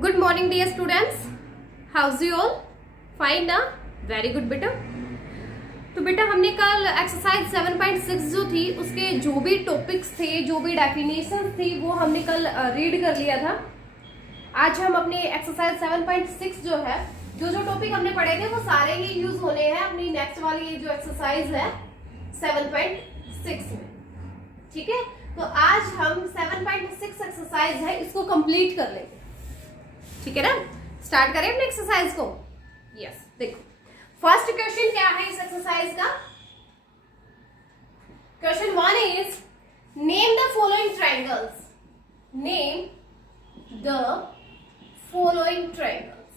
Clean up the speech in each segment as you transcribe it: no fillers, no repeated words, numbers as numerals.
Good morning dear students, how's you all? Fine ना? Very good बेटा। तो बेटा हमने कल एक्सरसाइज 7.6 जो थी उसके जो भी टॉपिक्स थे, जो भी डेफिनेशन थी, वो हमने कल रीड कर लिया था। आज हम अपने एक्सरसाइज 7.6 जो है, जो टॉपिक हमने पढ़े थे वो सारे ही यूज होने हैं अपनी नेक्स्ट वाली जो एक्सरसाइज है 7.6 में। ठीक है, तो आज हम 7.6 एक्सरसाइज है इसको कंप्लीट कर लेंगे। ठीक है ना, स्टार्ट करें अपने एक्सरसाइज को। यस, देखो फर्स्ट क्वेश्चन क्या है इस एक्सरसाइज का। Question 1 is name the following triangles. Name the following triangles.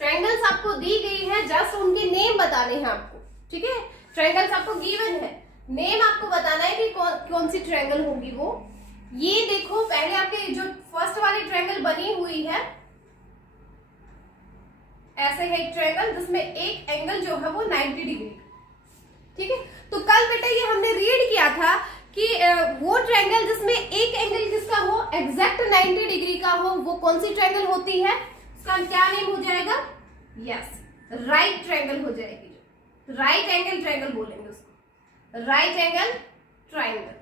Triangles आपको दी गई है, जस्ट उनके नेम बताने हैं आपको। ठीक है, ट्रायंगल्स आपको गिवन है, नेम आपको बताना है कि कौन सी ट्रायंगल होगी वो। ये देखो पहले आपके जो फर्स्ट वाली ट्रायंगल बनी हुई है, ऐसे है एक ट्रायंगल जिसमें एक एंगल जो है वो 90 डिग्री। ठीक है, तो कल बेटा ये हमने रीड किया था कि वो ट्रायंगल जिसमें एक एंगल किसका हो, एग्जैक्ट 90 डिग्री का हो, वो कौन सी ट्रायंगल होती है, उसका क्या नेम हो जाएगा? यस, राइट ट्रायंगल हो जाएगी। राइट एंगल ट्रायंगल बोलेंगे उसको, राइट एंगल ट्रायंगल।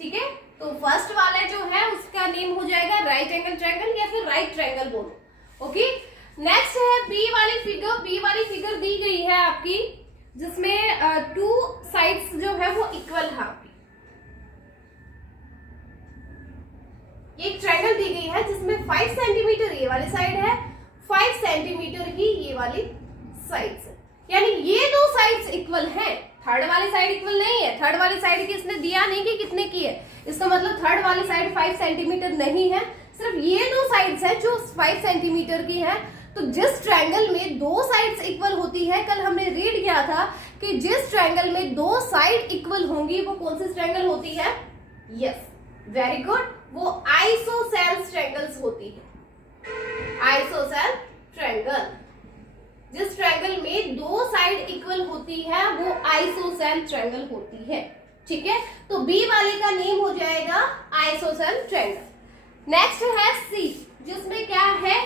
ठीक है, तो फर्स्ट वाला जो है उसका नेम हो जाएगा राइट एंगल ट्रायंगल या फिर राइट ट्रायंगल बोलो। ओके, नेक्स्ट है बी वाली फिगर। बी वाली फिगर दी गई है आपकी जिसमें टू साइड्स जो है वो इक्वल है आपकी। एक ट्रायंगल दी गई है जिसमें 5 सेंटीमीटर ये वाली साइड है, 5 सेंटीमीटर ही ये वाली साइड है, यानी ये दो साइड्स इक्वल हैं। थर्ड वाली साइड इक्वल नहीं है। थर्ड वाली साइड की इसने दिया नहीं कि कितने की है, इसका मतलब थर्ड वाली साइड 5 सेंटीमीटर नहीं है, सिर्फ ये दो साइड्स है जो 5 सेंटीमीटर की है। तो जिस ट्रायंगल में दो साइड्स इक्वल होती है, कल हमने रीड किया था कि जिस ट्रायंगल में दो साइड इक्वल होंगी वो कौन सी ट्रायंगल होती है? यस, वेरी गुड, वो आइसोसेल्स ट्रायंगल्स होती है। आइसोसेल ट्रायंगल, जिस ट्रायंगल में दो साइड इक्वल होती है वो आइसोसेल ट्रायंगल होती है। ठीक है, तो बी वाले का नेम हो जाएगा आइसोसेल ट्रायंगल। नेक्स्ट है सी, जिसमें क्या है,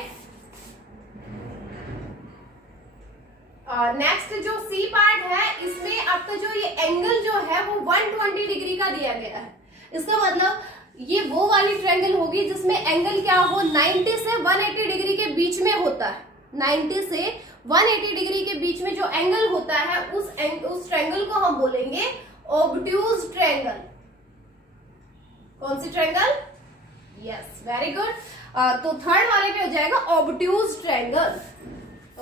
नेक्स्ट जो सी पार्ट है इसमें आपका जो ये एंगल जो है वो 120 डिग्री का दिया गया है। इसका मतलब ये वो वाली ट्रायंगल होगी जिसमें एंगल क्या हो, 90 से 180 डिग्री के बीच में होता है। 90 से 180 डिग्री के बीच में जो एंगल होता है उस ट्रायंगल को हम बोलेंगे ऑब्ट्यूज ट्रायंगल। कौन सी ट्रायंगल? यस, वेरी गुड, तो थर्ड वाले पे हो जाएगा ऑब्ट्यूज ट्रायंगल।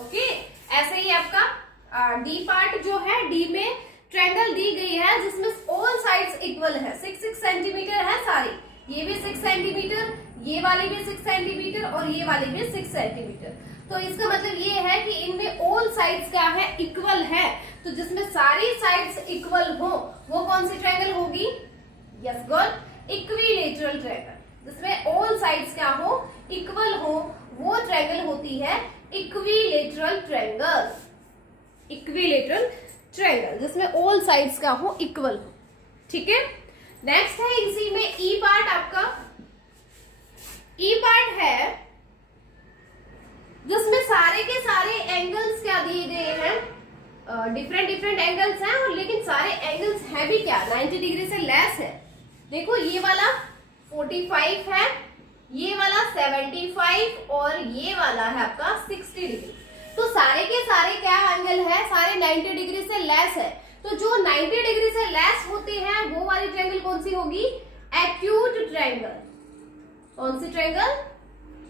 ओके, ऐसे ही आपका डी पार्ट जो है, डी में ट्रायंगल दी गई है जिसमें ऑल साइड्स इक्वल है, 6 सेंटीमीटर है सारी, ये भी 6 सेंटीमीटर, ये वाली भी 6 सेंटीमीटर और ये वाली भी 6 सेंटीमीटर। तो इसका मतलब ये है कि इनमें ऑल साइड्स क्या है, इक्वल है। तो जिसमें सारी साइड्स इक्वल हो वो कौन सी ट्रायंगल होगी? Yes good, equilateral triangle. जिसमें ऑल साइड्स क्या हो, इक्वल हो, वो ट्रायंगल होती है इक्विलेटरल ट्रायंगल। इक्विलेटरल ट्रायंगल जिसमें ऑल साइड्स क्या हो, इक्वल हो। ठीक है, नेक्स्ट है इसी में ई पार्ट। आपका ई पार्ट है जिसमें सारे के सारे एंगल्स क्या दिए गए हैं, डिफरेंट एंगल्स हैं, और लेकिन सारे एंगल्स हैं भी क्या, 90 डिग्री से लेस है। देखो ये वाला 45 है, ये वाला 75 और ये वाला है आपका 60 डिग्री। तो सारे के सारे क्या एंगल है, सारे 90 डिग्री से लेस है। तो जो 90 डिग्री से लेस होते हैं वो वाली ट्रायंगल कौन सी होगी? Acute triangle. कौन सी triangle?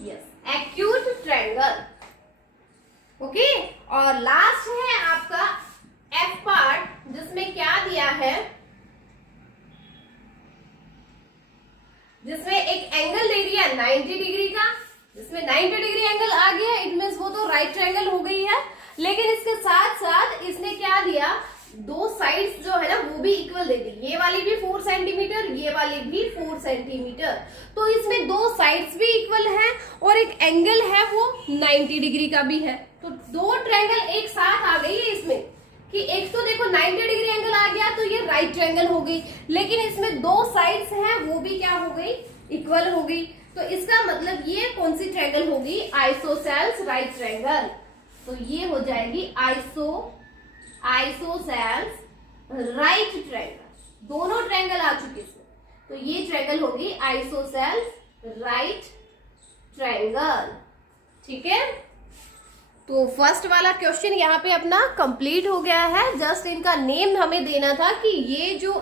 Yes, acute triangle. Okay, और लास्ट है आपका एफ पार्ट जिसमें क्या दिया है, जिसमें एक एंगल दे दिया 90 डिग्री का, जिसमें 90 डिग्री एंगल आ गया, इट मींस वो तो राइट ट्रायंगल हो गई है। लेकिन इसके साथ साथ इसने क्या दिया, दो साइड्स जो है ना वो भी इक्वल दे दी, ये वाली भी 4 सेंटीमीटर, ये वाली भी 4 सेंटीमीटर। तो इसमें दो साइड्स भी इक्वल हैं और एक एंगल है वो 90 डिग्री का भी है। तो दो ट्रायंगल एक साथ आ गई है इसमें, कि एक तो देखो 90 डिग्री एंगल आ गया तो ये राइट ट्रायंगल हो गई, लेकिन इसमें दो साइड्स हैं वो भी क्या हो गई, इक्वल हो गई। तो इसका मतलब ये कौन सी ट्रायंगल होगी, आइसोसेल्स राइट ट्रायंगल। तो ये हो जाएगी आइसोसेल्स राइट ट्रायंगल। दोनों ट्रायंगल आ चुके इसमें, तो ये ट्रायंगल होगी आइसोसेल्स राइट ट्रायंगल। ठीक है, तो फर्स्ट वाला क्वेश्चन यहाँ पे अपना कंप्लीट हो गया है। जस्ट इनका नेम हमें देना था कि ये जो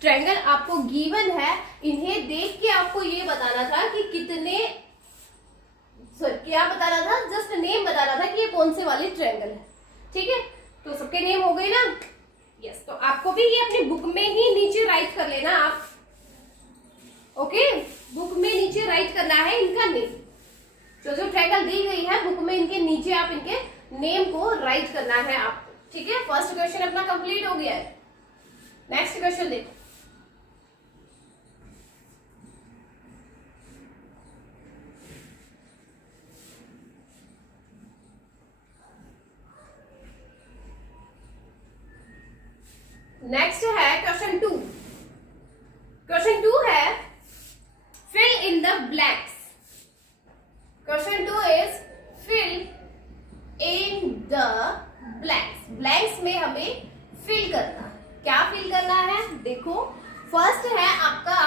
ट्रायंगल आपको गिवन है, इन्हें देख के आपको ये बताना था कि कितने, क्या बताना था, जस्ट नेम बताना था कि ये कौन से वाली ट्रायंगल है। ठीक है, तो सबके नेम हो गए ना। यस, तो आपको भी ये अपनी बुक में ही नीचे राइट कर लेना आप। ओके, बुक में नीचे राइट करना है इनका नेम। जो ट्रायंगल दी गई है बुक में, इनके नीचे आप इनके नेम को राइट करना है आपको। ठीक है, फर्स्ट क्वेश्चन अपना कंप्लीट हो गया है। नेक्स्ट क्वेश्चन देखो। नेक्स्ट है क्वेश्चन 2। क्वेश्चन 2 है fill in the blanks. Question 2 is fill in the blanks. Blanks में हमें फिल करना है। क्या फिल करना है, देखो फर्स्ट है आपका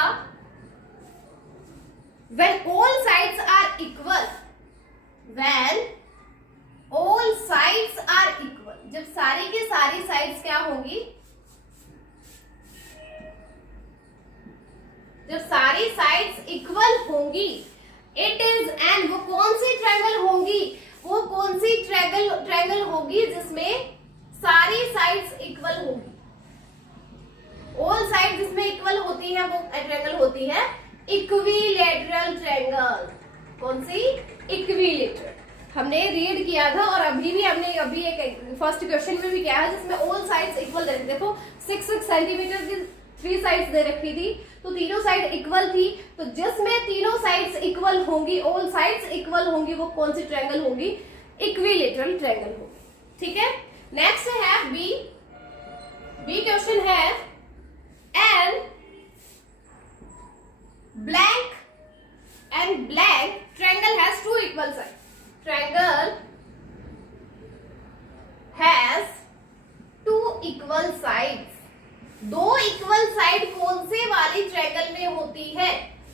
when all sides are equal, when all sides are equal, जब सारी की सारी साइड्स क्या होंगी, जब सारी साइड्स इक्वल होंगी, इट इज एंड, वो कौन सी ट्रायंगल होंगी, वो कौन सी ट्रायंगल होगी जिसमें सारी साइड्स इक्वल होंगी। ऑल साइड जिसमें इक्वल होती है वो ट्रायंगल होती है इक्विलैटरल ट्रायंगल। कौन सी, इक्विलैटरल। हमने रीड किया था और अभी भी हमने अभी एक फर्स्ट क्वेश्चन में भी किया है जिसमें ऑल साइड्स इक्वल दे रखी। देखो 6 सेंटीमीटर की 3 साइड्स दे रखी थी, तो तीनों साइड इक्वल थी, तो जिसमें तीनों साइड्स इक्वल होंगी, ऑल साइड्स इक्वल होंगी, वो कौन सी ट्रायंगल होगी, इक्विलैटरल ट्रायंगल होगी। ठीक है, नेक्स्ट है बी। बी क्वेश्चन है N blank and blank triangle has 2 equal sides. Triangle has 2 equal sides. 2 equal side कौन से वाली ट्रायंगल में होती है,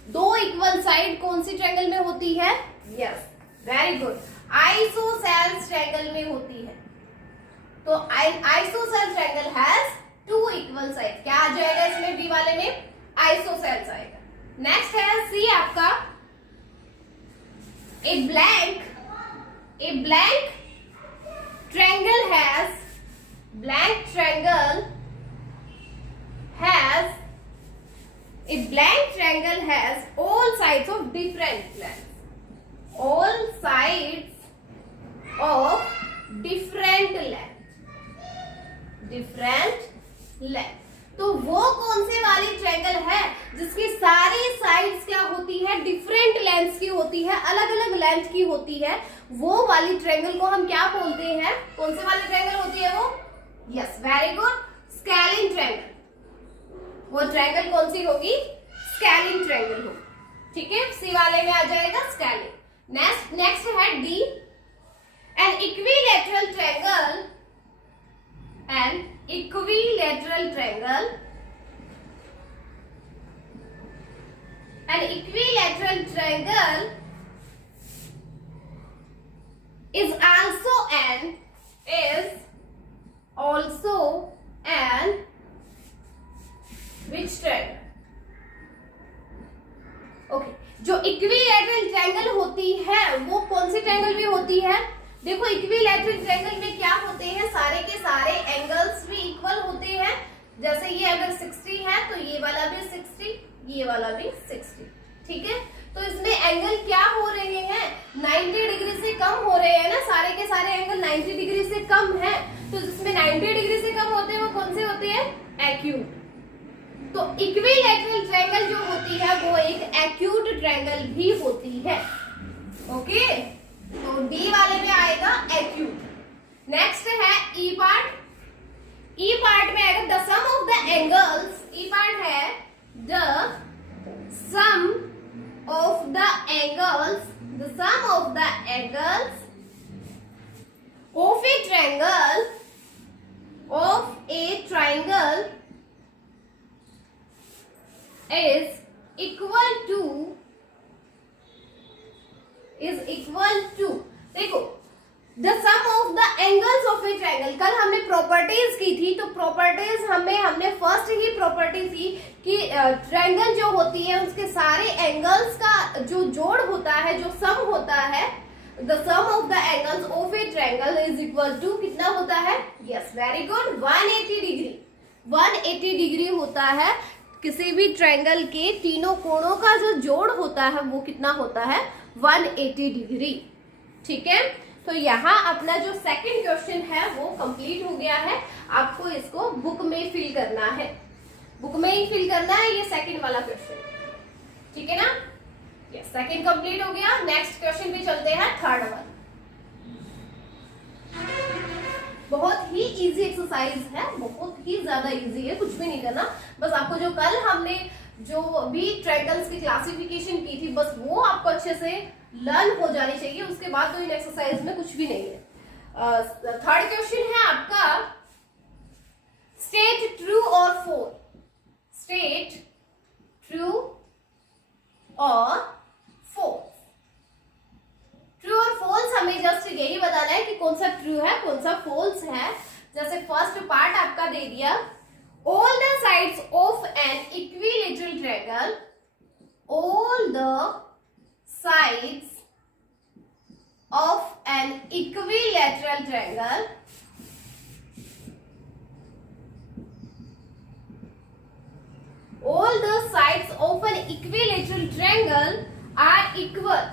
2 equal side कौन सी ट्रायंगल में होती है, yes very good, isosceles triangle में होती है। तो isosceles triangle has 2 equal sides। क्या आ जाएगा इसमें, बी वाले में आइसोसेल्स आएगा। नेक्स्ट है सी आपका, a blank triangle has, blank triangle has, a blank triangle has all sides of different length, all sides of different length. तो वो कौन से वाली ट्रायंगल है जिसकी सारी साइड्स क्या होती है, डिफरेंट लेंथ की होती है, अलग अलग लेंथ की होती है, वो वाली ट्रायंगल को हम क्या बोलते हैं, कौन से वाली ट्रायंगल होती है वो, yes very good, scalene triangle. वो ट्रायंगल कौन सी होगी, स्केलिन ट्रायंगल होगी। ठीक है, सी वाले में आ जाएगा स्केलिन। नेक्स्ट है D, an equilateral triangle, an equilateral triangle, an equilateral triangle is also an which triangle, okay जो इक्विलैटरल ट्रायंगल होती है वो कौन सी ट्रायंगल में होती है, देखो इक्विलैटरल ट्रायंगल में क्या होते हैं, सारे के सारे एंगल्स भी इक्वल होते हैं। जैसे ये अगर 60 है तो ये वाला भी 60, ये वाला भी 60। ठीक है, तो इसमें एंगल क्या हो रहे हैं, 90 डिग्री से कम हो रहे हैं ना, सारे के सारे एंगल 90 डिग्री से कम है। तो जिसमें 90 डिग्री से कम होते हैं वो कौन से होते हैं, एक्यूट। तो इक्विलैटरल ट्रायंगल जो होती है वो एक एक्यूट ट्रायंगल भी होती है। ओके, तो डी वाले में आएगा एक्यूट। नेक्स्ट है ई पार्ट। ई पार्ट में आएगा the sum of angles, E part है the sum of the angles, the sum of the angles of a triangle, of a triangle is equal to देखो the sum of the angles of a triangle. कल हमने properties की थी, तो properties हमने first ही property थी कि triangle जो होती है उसके सारे एंगल्स का जो जोड़ होता है, जो सम होता है, the sum of the angles of a triangle is equal to कितना होता है? Yes, very good, 180 degree. 180 degree होता है किसी भी ट्रायंगल के तीनों कोणों का जो जोड़ होता है वो कितना होता है? 180 डिग्री। ठीक है, तो यहाँ अपना जो सेकंड क्वेश्चन है वो कंप्लीट हो गया है। आपको इसको बुक में फिल करना है, बुक में ही फिल करना है ये सेकंड वाला क्वेश्चन। ठीक है ना? यस, सेकंड कंप्लीट हो गया। नेक्स्ट क्वेश्चन पे चलते हैं, थर्ड वाला। बहुत ही इजी एक्सरसाइज है, बहुत ही ज्यादा इजी है, कुछ भी नहीं करना, बस आपको जो कल हमने जो भी ट्रायंगल्स की क्लासिफिकेशन की थी बस वो आपको अच्छे से लर्न हो जानी चाहिए। उसके बाद तो इन एक्सरसाइज में कुछ भी नहीं है। थर्ड क्वेश्चन है आपका, स्टेट ट्रू और फॉल्स। स्टेट ट्रू और फॉल्स। ट्रू और फॉल्स हमें जस्ट यही बताना है कि कौन सा ट्रू है कौन सा फॉल्स है। जैसे फर्स्ट पार्ट आपका दे दिया, all the sides of an equilateral triangle, all the sides of an equilateral triangle all the sides of an equilateral triangle are equal,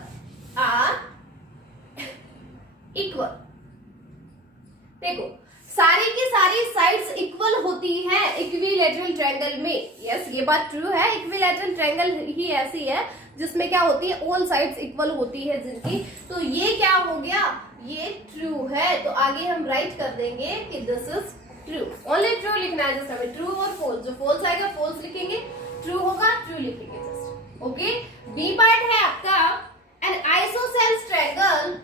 देखो सारी की सारी साइड्स इक्वल होती है इक्विलैटरल ट्रायंगल में। यस, ये बात ट्रू है। इक्विलैटरल ट्रायंगल ही ऐसी है जिसमें क्या होती है, ऑल साइड्स इक्वल होती है जिनकी। तो ये क्या हो गया, ये ट्रू है। तो आगे हम राइट कर देंगे कि this is true. Only true लिखना है, जस्ट हमें ट्रू और फॉल्स। जो फॉल्स आएगा फॉल्स लिखेंगे, ट्रू होगा ट्रू लिखेंगे जस्ट। ओके, बी पार्ट है आपका, an isosceles triangle,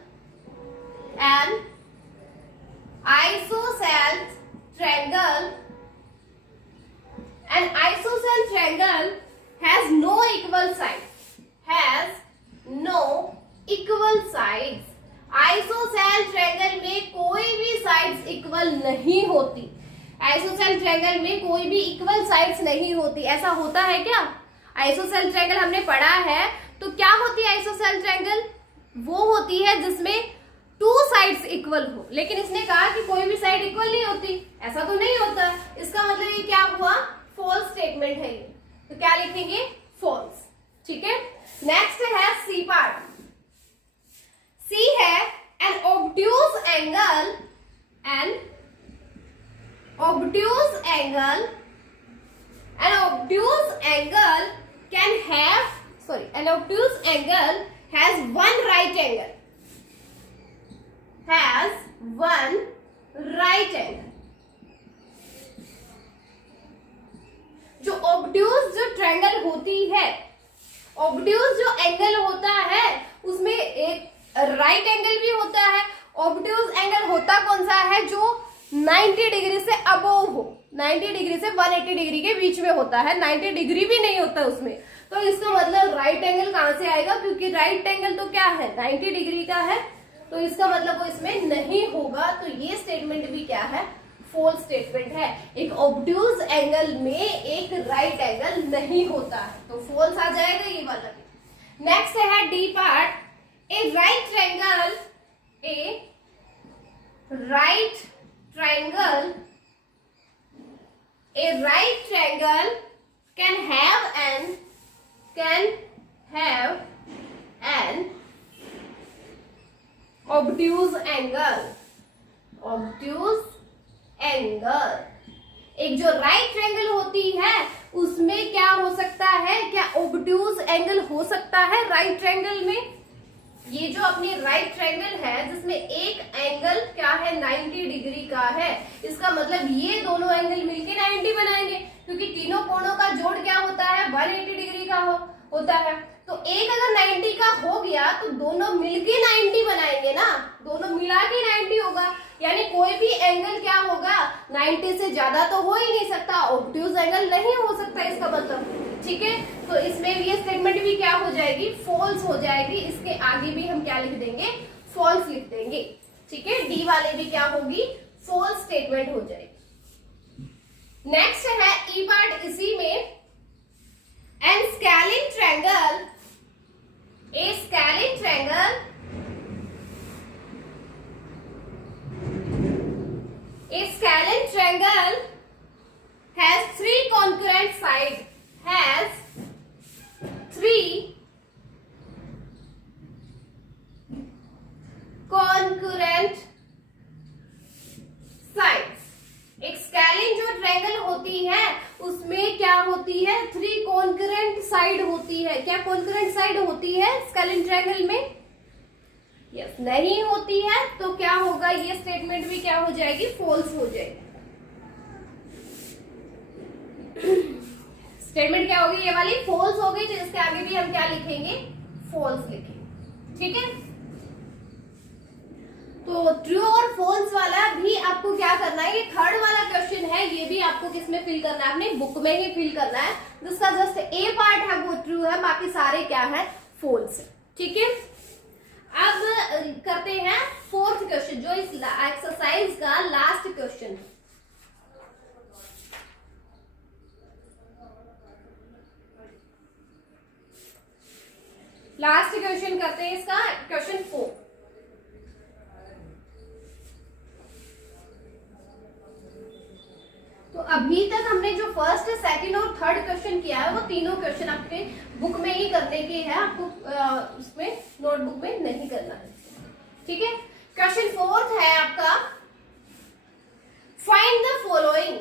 an isosceles triangle, an isosceles triangle has no equal sides, has no equal sides। isosceles triangle में कोई भी साइड्स इक्वल नहीं होती। isosceles triangle में कोई भी इक्वल साइड्स नहीं होती। ऐसा होता है क्या? isosceles triangle हमने पढ़ा है, तो क्या होती है isosceles triangle? वो होती है जिसमें टू साइड्स इक्वल हो। लेकिन इसने कहा कि कोई भी साइड इक्वल नहीं होती, ऐसा तो नहीं होता। इसका मतलब ये क्या हुआ, फॉल्स स्टेटमेंट है ये। तो क्या लिखेंगे, फॉल्स। ठीक है, नेक्स्ट है सी पार्ट। सी है an obtuse angle, an obtuse angle, an obtuse angle can have, sorry, an obtuse angle has one right angle, has one right angle। जो ऑब्ट्यूज जो ट्रायंगल होती है, ऑब्ट्यूज जो एंगल होता है उसमें एक राइट एंगल भी होता है। ऑब्ट्यूज एंगल होता कौन सा है, जो 90 डिग्री से अबोव हो, 90 डिग्री से 180 डिग्री के बीच में होता है। 90 डिग्री भी नहीं होता उसमें। तो इसका मतलब राइट एंगल कहां से आएगा, क्योंकि राइट एंगल तो क्या है, 90 डिग्री का है, तो इसका मतलब वो इसमें नहीं होगा। तो ये स्टेटमेंट भी क्या है, फॉल्स स्टेटमेंट है। एक ऑब्ट्यूज एंगल में एक राइट एंगल नहीं होता है, तो फॉल्स आ जाएगा ये वाला भी। नेक्स्ट है D part, A right triangle, A right triangle, A right triangle can have an obtuse angle, obtuse angle. एक जो राइट ट्रायंगल होती है उसमें क्या हो सकता है, क्या ऑब्ट्यूज एंगल हो सकता है राइट ट्रायंगल में? ये जो अपनी राइट ट्रायंगल है जिसमें एक एंगल क्या है, 90 डिग्री का है, इसका मतलब ये दोनों एंगल मिलके 90 बनाएंगे। क्योंकि तीनों कोणों का जोड़ क्या होता है, 180 डिग्री का होता है। तो एक अगर 90 का हो गया तो दोनों मिलके 90 बनाएंगे ना, दोनों मिला के 90 होगा, यानी कोई भी एंगल क्या होगा, 90 से ज्यादा तो हो ही नहीं सकता, ऑब्ट्यूज एंगल नहीं हो सकता इसका मतलब। ठीक है, तो इसमें ये स्टेटमेंट भी क्या हो जाएगी, फॉल्स हो जाएगी। इसके आगे भी हम क्या लिख देंगे, फॉल्स लिख देंगे। ठीक है, डी वाले भी क्या होगी, फॉल्स स्टेटमेंट हो जाएगी। नेक्स्ट है ई पार्ट, इसी में an scalene triangle, a scalene triangle, a scalene triangle has three concurrent sides, has three concurrent sides। एक स्केलिन जो ट्रायंगल होती है उसमें क्या होती है, 3 कॉन्करेंट साइड होती है। क्या कॉन्करेंट साइड होती है स्केलिन ट्रायंगल में, यस नहीं होती है, तो क्या होगा, ये स्टेटमेंट भी क्या हो जाएगी, फॉल्स हो जाएगी। स्टेटमेंट क्या होगी, ये वाली फॉल्स हो गई, तो इसके आगे भी हम क्या लिखेंगे, फॉल्स लिखेंगे। ठीक है, तो ट्रू और फॉल्स वाला भी आपको क्या करना है, ये थर्ड वाला क्वेश्चन है, ये भी आपको किसमें फिल करना है, अपने बुक में ही फिल करना है। जिसका जस्ट ए पार्ट है वो ट्रू है, बाकी सारे क्या है, फॉल्स है। ठीक है, अब करते हैं फोर्थ क्वेश्चन, जो इस एक्सरसाइज का लास्ट क्वेश्चन है। लास्ट क्वेश्चन करते हैं इसका, क्वेश्चन 4। तो अभी तक हमने जो फर्स्ट, सेकंड और थर्ड क्वेश्चन किया है वो तीनों क्वेश्चन आपके बुक में ही करने के हैं, आपको उसमें नोटबुक में नहीं करना है। ठीक है, क्वेश्चन 4 है आपका, find the following,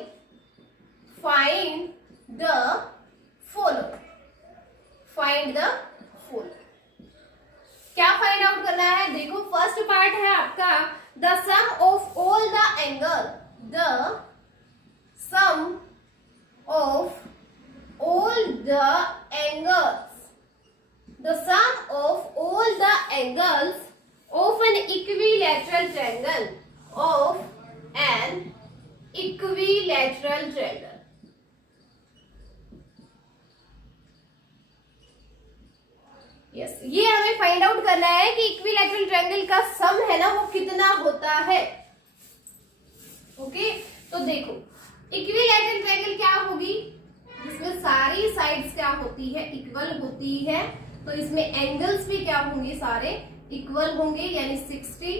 find the following, find the following. क्या फाइंड आउट करना है, देखो फर्स्ट पार्ट है आपका, the sum of all the angle, the sum of all the angles, the sum of all the angles of an equilateral triangle, of an equilateral triangle। Yes, ये हमें find out करना है कि equilateral triangle का सम है ना वो कितना होता है। ओके, तो देखो इक्विलैटरल ट्रायंगल क्या होगी, जिसमें सारी साइड्स क्या होती है, इक्वल होती है, तो इसमें एंगल्स भी क्या होंगे, सारे इक्वल होंगे, यानी 60,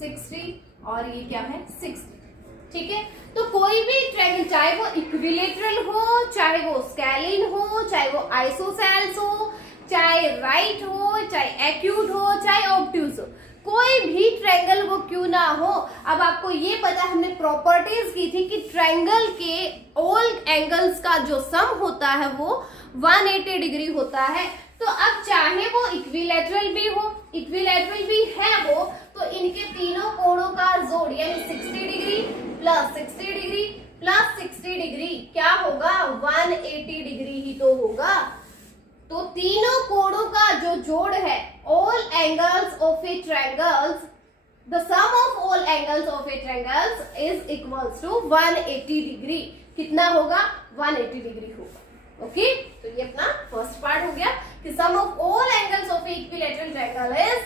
60 और ये क्या है 60। ठीक है, तो कोई भी ट्रायंगल, चाहे वो इक्विलैटरल हो, चाहे वो स्केलिन हो, चाहे वो आइसोसेल्स हो, चाहे राइट हो, चाहे एक्यूट हो, चाहे ऑब्ट्यूज हो, कोई भी ट्रायंगल वो क्यों ना हो। अब आपको ये पता, हमने प्रॉपर्टीज की थी कि ट्रायंगल के ऑल एंगल्स का जो सम होता है वो 180 डिग्री होता है। तो अब चाहे वो इक्विलैटरल भी हो, इक्विलैटरल भी है वो, तो इनके तीनों कोणों का जोड़ यानी 60 degree plus 60 degree plus 60 degree क्या होगा, 180 डिग्री ही तो होगा। तो तीनों कोणों का जो जोड़ है, all angles of a triangles, the sum of all angles of a triangles is equals to 180 degree. कितना होगा, 180 डिग्री होगा। ओके, तो ये अपना फर्स्ट पार्ट हो गया कि sum of all angles of a equilateral triangle is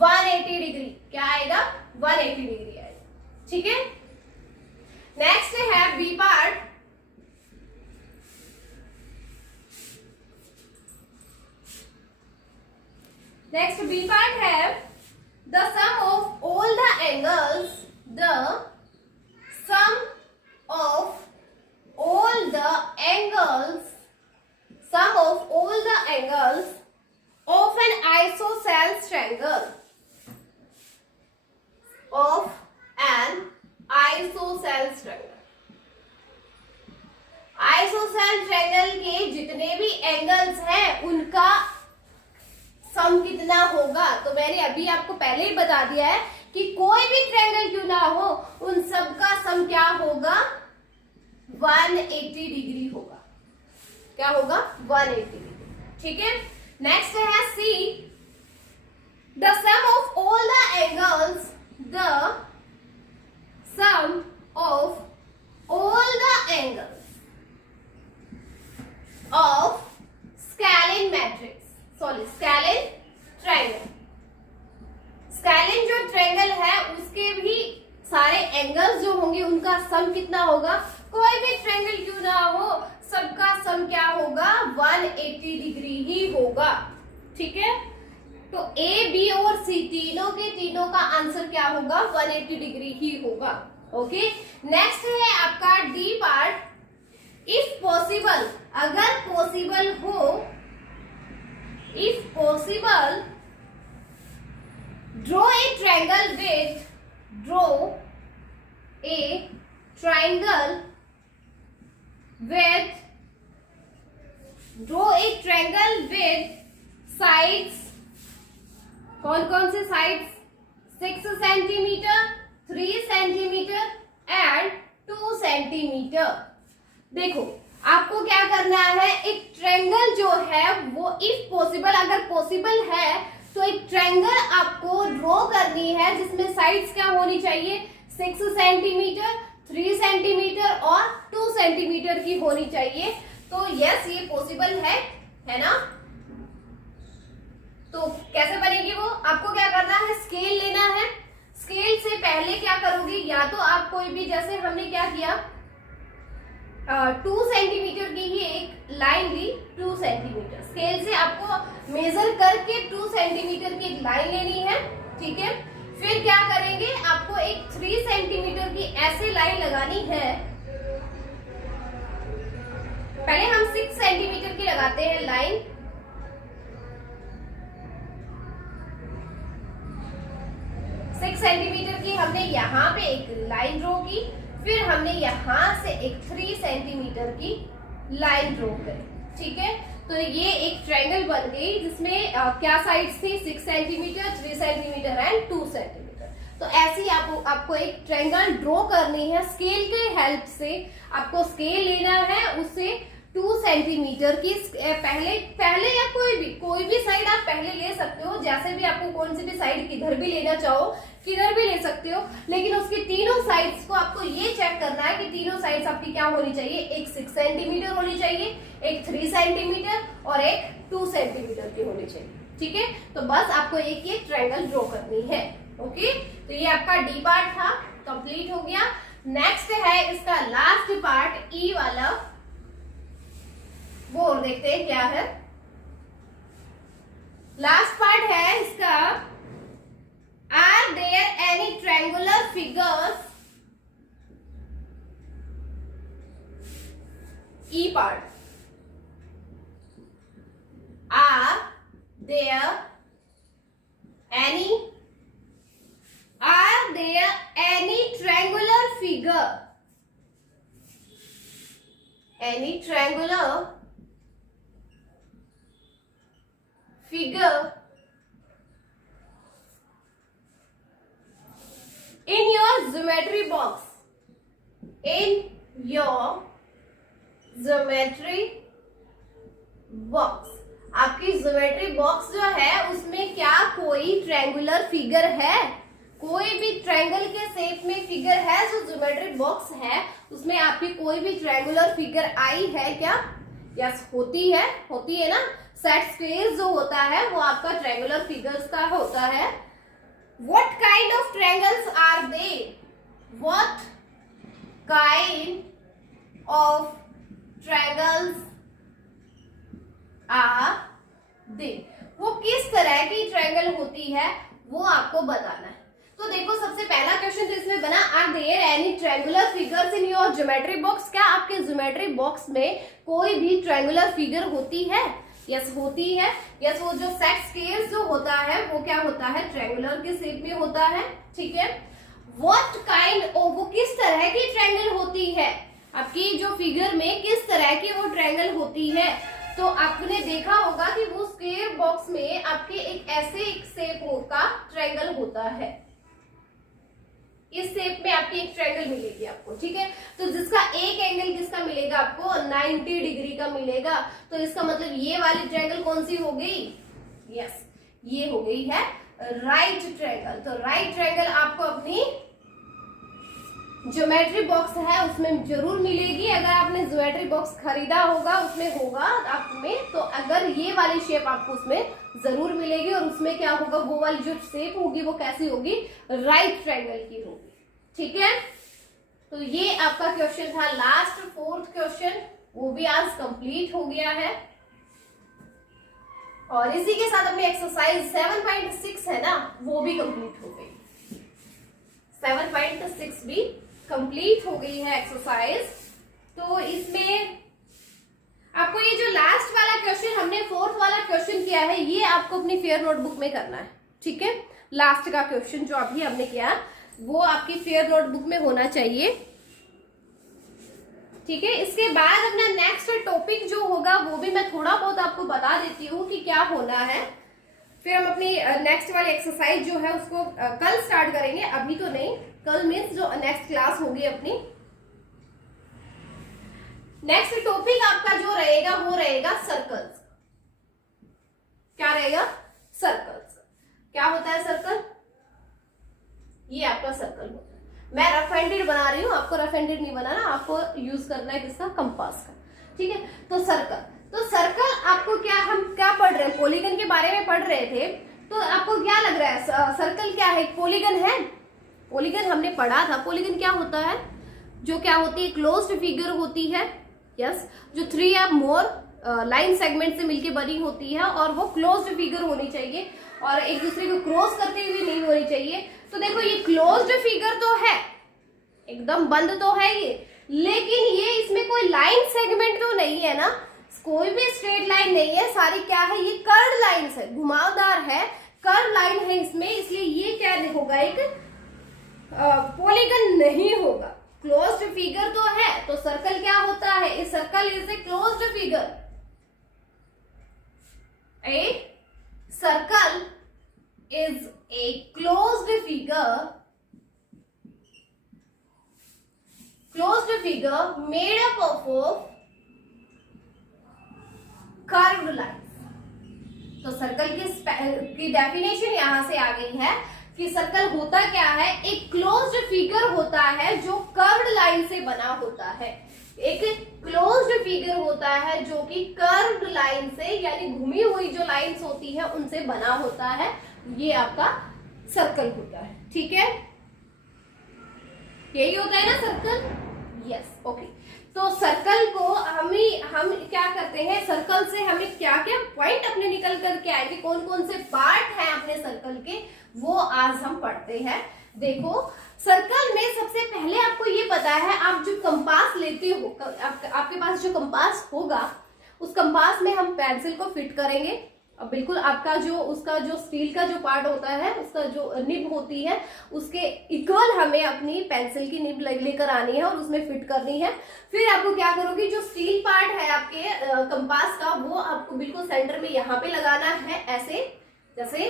180 degree. क्या आएगा, 180 डिग्री आएगा। ठीक है, नेक्स्ट है B part. Next B part have the sum of all the angles, the sum of all the angles, sum of all the angles of an isosceles triangle, of an isosceles triangle। ISOCELL triangle के जितने भी angles हैं उनका सम कितना होगा। तो मैंने अभी आपको पहले ही बता दिया है कि कोई भी ट्रायंगल क्यों ना हो, उन सब का सम क्या होगा, 180 डिग्री होगा। क्या होगा? 180 डिग्री। ठीक है, नेक्स्ट है C, the sum of all the angles, the sum of all the angles of scalene matrix, sorry scalene triangle. Scalene जो ट्रायंगल है उसके भी सारे एंगल्स जो होंगे उनका सम कितना होगा? कोई भी ट्रायंगल क्यों ना हो, सबका सम क्या होगा? 180 डिग्री ही होगा। ठीक है, तो ए, बी और सी तीनों के तीनों का आंसर क्या होगा? 180 डिग्री ही होगा। ओके, नेक्स्ट है आपका डी पार्ट, इफ पॉसिबल, अगर पॉसिबल हो, if possible draw a triangle with, draw a triangle with, draw a triangle with sides, कौन कौन से sides? 6 centimetre, 3 centimetre and 2 centimetre. देखो आपको क्या करना है, एक ट्रायंगल जो है वो इफ पॉसिबल, अगर पॉसिबल है तो एक ट्रायंगल आपको ड्रॉ करनी है जिसमें साइड्स क्या होनी चाहिए? 6 सेंटीमीटर, 3 सेंटीमीटर और 2 सेंटीमीटर की होनी चाहिए। तो यस, ये पॉसिबल है ना? तो कैसे बनेगी वो? आपको क्या करना है, स्केल लेना है। स्केल से पहले क्या करोगे, या तो आप कोई भी, जैसे हमने क्या किया, 2 सेंटीमीटर की ही एक लाइन ली, 2 सेंटीमीटर स्केल से आपको मेजर करके 2 सेंटीमीटर की एक लाइन लेनी है। ठीक है, फिर क्या करेंगे, आपको एक 3 सेंटीमीटर की ऐसे लाइन लगानी है। पहले हम 6 सेंटीमीटर की लगाते हैं लाइन, सेंटीमीटर की हमने यहाँ पे एक लाइन ड्रॉ की, फिर हमने यहाँ से एक 3 सेंटीमीटर की लाइन ड्रॉ करी। ठीक है, तो ये एक ट्रायंगल बन गई जिसमें क्या साइड्स थी? 6 सेंटीमीटर, 3 सेंटीमीटर एंड 2 सेंटीमीटर। तो ऐसी आपको एक ट्रायंगल ड्रॉ करनी है। स्केल के हेल्प से आपको स्केल लेना है, उससे 2 सेंटीमीटर की पहले या कोई भी साइड आप पहले ले सकते हो, जैसे भी आपको कौन सी भी साइड किधर भी लेना चाहो किधर भी ले सकते हो, लेकिन उसकी तीनों साइड्स को आपको ये चेक करना है कि तीनों साइड्स आपकी क्या होनी चाहिए। एक 6 सेंटीमीटर होनी चाहिए, एक 3 सेंटीमीटर और एक 2 सेंटीमीटर की होनी चाहिए। ठीक है, तो बस आपको एक ये ट्रायंगल ड्रॉ करनी है। ओके, तो ये आपका डी पार्ट था, कंप्लीट हो गया। नेक्स्ट है इसका लास्ट पार्ट, ई वाला, वो और देखते हैं क्या है। लास्ट पार्ट है इसका, are there any triangular figures, E part, are there any triangular figure, any triangular figure in your geometry box, in your geometry box। आपकी ज्योमेट्री बॉक्स जो है उसमें क्या कोई ट्रायंगुलर फिगर है? कोई भी ट्रायंगल के शेप में फिगर है जो ज्योमेट्री बॉक्स है, उसमें आपकी कोई भी ट्रायंगुलर फिगर आई है क्या? यस, होती है ना। सेट स्क्वायर जो होता है वो आपका ट्रायंगुलर फिगर्स का होता है। What kind of triangles are they? What kind of triangles are they? वो किस तरह की ट्रायंगल होती है वो आपको बताना है। तो देखो, सबसे पहला क्वेश्चन तो इसमें बना, are there any triangular figures in your geometry box? क्या आपके ज्योमेट्री बॉक्स में कोई भी ट्रायंगुलर फिगर होती है? यस, होती है। यस, वो जो सेट स्क्वायर जो होता है वो क्या होता है? ट्रायंगुलर के शेप में होता है। ठीक है, व्हाट काइंड ऑफ, वो किस तरह की ट्रायंगल होती है? आपकी जो फिगर में किस तरह की वो ट्रायंगल होती है? तो आपने देखा होगा कि वो स्क्वायर बॉक्स में आपके एक ऐसे एक शेप का ट्रायंगल होता है। इस शेप में आपकी एक ट्रायंगल मिलेगी आपको, ठीक है। तो जिसका एक एंगल किसका मिलेगा आपको 90 डिग्री का मिलेगा। तो इसका मतलब ये वाली ट्रायंगल कौन सी हो गई, यस ये हो गई है राइट ट्रायंगल। तो राइट ट्रायंगल आपको अपनी ज्योमेट्री बॉक्स है उसमें जरूर मिलेगी। अगर आपने ज्योमेट्री बॉक्स खरीदा होगा उसमें होगा आप में, तो अगर ये वाली शेप आपको उसमें जरूर मिलेगी। और उसमें क्या होगा, वो वाली जो शेप होगी वो कैसी होगी, राइट ट्रायंगल की होगी, ठीक है। तो ये आपका क्वेश्चन था लास्ट 4th क्वेश्चन, वो भी आज कंप्लीट हो गया है। और इसी के साथ अपनी एक्सरसाइज 7.6 है ना, वो भी कंप्लीट हो गई। 7.6 भी कंप्लीट हो गई है एक्सरसाइज। तो इसमें आपको ये जो लास्ट वाला क्वेश्चन हमने 4th वाला क्वेश्चन किया है, ये आपको अपनी फेयर नोटबुक में करना है, ठीक है। लास्ट का क्वेश्चन जो अभी हमने किया वो आपकी फेयर नोटबुक में होना चाहिए, ठीक है। इसके बाद अपना नेक्स्ट टॉपिक जो होगा वो भी मैं थोड़ा बहुत आपको बता देती हूँ कि क्या होना है। फिर हम अपनी नेक्स्ट वाली एक्सरसाइज जो है उसको कल स्टार्ट करेंगे, अभी तो नहीं। कल मीन्स जो नेक्स्ट क्लास होगी अपनी। नेक्स्ट टॉपिक आपका जो रहेगा वो रहेगा सर्कल्स। क्या रहेगा, सर्कल्स। क्या होता है सर्कल, ये आपका सर्कल होता है। मैं रफ हैंडेड बना रही हूँ, आपको रफ हैंडेड नहीं बनाना, आपको यूज करना है किसका, कंपास का, ठीक है। तो सर्कल आपको क्या, हम क्या पढ़ रहे हैं, पॉलीगन के बारे में पढ़ रहे थे। तो आपको क्या लग रहा है सर्कल क्या है, पॉलीगन है। पॉलीगन हमने पढ़ा था, पॉलीगन क्या होता है, जो क्या होती है, क्लोज्ड फिगर होती है, यस, जो 3 या मोर लाइन सेगमेंट से मिलके बनी होती है और वो क्लोज्ड फिगर होनी चाहिए और एक दूसरे को क्रॉस करते हुए नहीं होनी चाहिए। तो देखो ये क्लोज्ड फिगर तो है, एकदम बंद तो है ये, लेकिन ये इसमें कोई लाइन सेगमेंट तो नहीं है ना, कोई भी स्ट्रेट लाइन नहीं है, सारी क्या है, ये कर्व लाइन है, घुमावदार है, कर्व लाइन है इसमें, इसलिए ये क्या होगा, एक पॉलीगन नहीं होगा। क्लोज्ड फिगर तो है, तो सर्कल क्या होता है, इस circle is a closed figure. A circle is a closed figure made up of curved lines. तो सर्कल की डेफिनेशन यहां से आ गई है कि सर्कल होता क्या है, एक क्लोज्ड फिगर होता है जो कर्व्ड लाइन से बना होता है। एक क्लोज्ड फिगर होता है जो कि कर्व्ड लाइन से, यानी घूमी हुई जो लाइंस होती है उनसे बना होता है, ये आपका सर्कल होता है, ठीक है। यही होता है ना सर्कल, यस, ओके। तो सर्कल को हम क्या करते हैं, सर्कल से हमें क्या क्या पॉइंट अपने निकल करके आएंगे, कौन कौन से पार्ट हैं अपने सर्कल के, वो आज हम पढ़ते हैं। देखो सर्कल में सबसे पहले आपको ये पता है, आप जो कंपास लेते हो, आपके पास जो कंपास होगा उस कंपास में हम पेंसिल को फिट करेंगे। अब बिल्कुल आपका जो उसका जो स्टील का जो पार्ट होता है, उसका जो निब होती है, उसके इक्वल हमें अपनी पेंसिल की निब लेकर आनी है और उसमें फिट करनी है। फिर आपको क्या करोगे, जो स्टील पार्ट है आपके कंपास का, वो आपको बिल्कुल सेंटर में यहाँ पे लगाना है, ऐसे। जैसे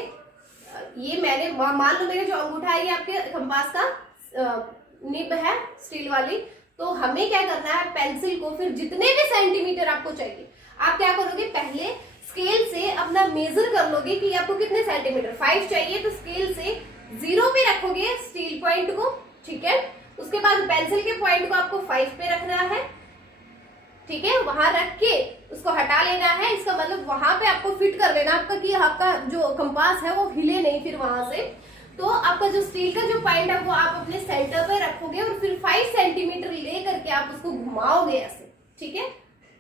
ये मैंने मान लो मेरा जो अंगूठा है ये आपके कंपास का निब है स्टील वाली, तो हमें क्या करना है, पेंसिल को फिर जितने भी सेंटीमीटर आपको चाहिए, आप क्या करोगे, पहले स्केल से अपना मेजर कर लोगे कि आपको कितने सेंटीमीटर, 5 चाहिए, तो स्केल से 0 पे रखोगे स्टील पॉइंट को, ठीक है। उसके बाद पेंसिल के पॉइंट को आपको 5 पे रखना है, ठीक है, वहां रख के उसको हटा लेना है। इसका मतलब वहां पे आपको फिट कर देना आपका, कि आपका जो कंपास है वो हिले नहीं फिर वहां से। तो आपका जो स्टील का जो पॉइंट है वो आप अपने सेंटर पे रखोगे और फिर 5 सेंटीमीटर ले करके आप उसको घुमाओगे ऐसे, ठीक है,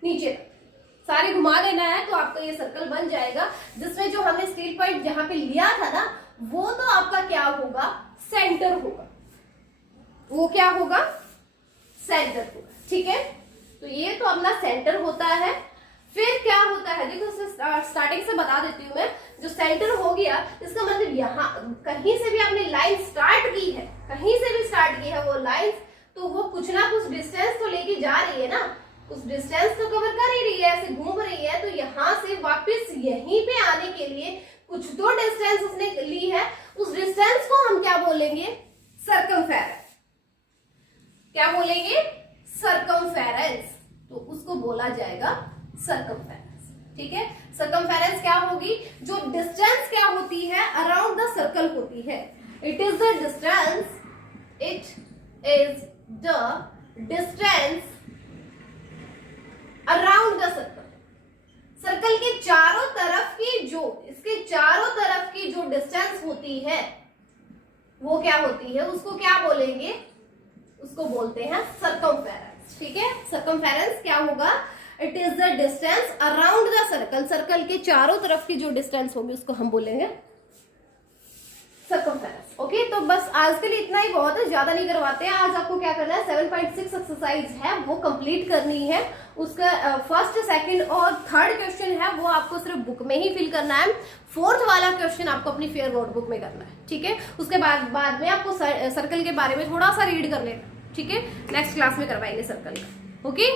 नीचे तक सारे घुमा देना है। तो आपका ये सर्कल बन जाएगा, जिसमें जो हमने स्टील पॉइंट जहां पे लिया था ना, वो तो आपका क्या होगा, सेंटर होगा, वो क्या होगा, सेंटर होगा, ठीक है। तो ये तो अपना सेंटर होता है। फिर क्या होता है, देखो स्टार्टिंग से बता देती हूँ मैं, जो सेंटर हो गया इसका मतलब यहाँ कहीं से भी आपने लाइन स्टार्ट की है, कहीं से भी स्टार्ट की है वो लाइन, तो वो कुछ ना कुछ डिस्टेंस तो लेके जा रही है ना, उस डिस्टेंस तो कवर कर ही रही है, ऐसे घूम रही है। तो यहाँ से वापस यहीं पे आने के लिए कुछ तो डिस्टेंस उसने ली है, उस डिस्टेंस को हम क्या बोलेंगे, सर्कमफेरेंस। क्या बोलेंगे? सर्कमफेरेंस, तो उसको बोला जाएगा सर्कमफेरेंस। ठीक है, सर्कमफेरेंस क्या होगी? जो डिस्टेंस क्या होती है अराउंड द सर्कल होती है। It is the distance, it is the distance around the circle. Circle के चारों तरफ की जो, इसके चारों तरफ की जो डिस्टेंस होती है वो क्या होती है? उसको क्या बोलेंगे? उसको बोलते हैं सर्कमफेरेंस। ठीक है, सर्कमफेरेंस क्या होगा? It is the distance around the circle. Circle के चारों तरफ की जो डिस्टेंस होगी उसको हम बोलेंगे सर्कमफेरेंस। ओके, तो बस आज के लिए इतना ही बहुत है, ज्यादा नहीं करवाते हैं। आज आपको क्या करना है, 7.6 एक्सरसाइज है वो कंप्लीट करनी है। उसका फर्स्ट, सेकंड और थर्ड क्वेश्चन है वो आपको सिर्फ बुक में ही फिल करना है। फोर्थ वाला क्वेश्चन आपको अपनी फेयर नोटबुक में करना है। ठीक है, उसके बाद में आपको सर्कल के बारे में थोड़ा सा रीड कर लेना। ठीक है, नेक्स्ट क्लास में करवाएंगे सर्कल का। ओके।